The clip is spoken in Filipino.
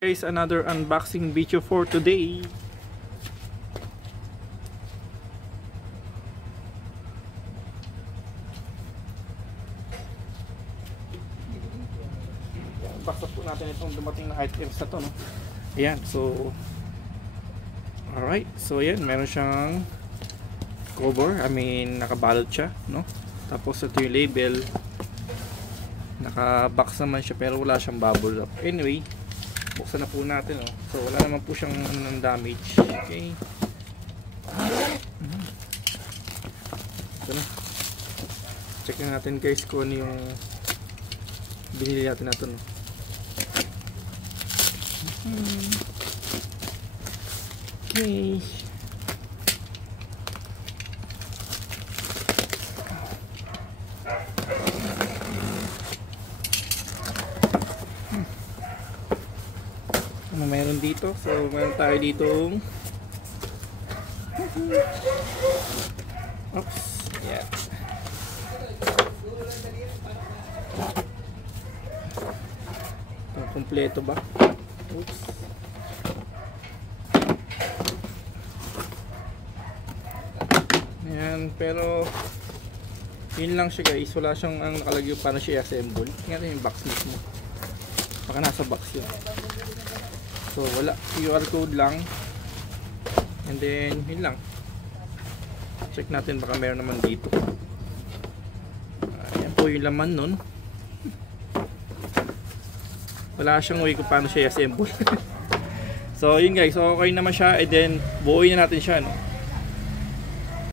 Guys, another unboxing video for today. Unbox po natin itong dumating na items na to, no? Ayan, so alright, so ayan, meron siyang cover, nakabalot siya, no? Tapos ito yung label, naka-box naman siya pero wala siyang bubble wrap. Anyway, buksan na po natin, oh. So wala naman po siyang damage. Okay, ito na, check na natin guys kung ano yung binili natin na ito, no? Okay, ano meron dito? So meron tayo ditong oops, yeah. Kompleto ba? Oops. Ayan, pero yun lang siya guys, wala siyang ang nakalagay paano siya i-assemble. Tingnan natin yung box mismo, baka nasa box yun. So wala, QR code lang, and then yun lang. Check natin baka meron naman dito. Ayan po yung laman nun. Wala siyang way kung paano siya i-assemble. So yun guys, so okay naman siya, and then buuin na natin siya, no?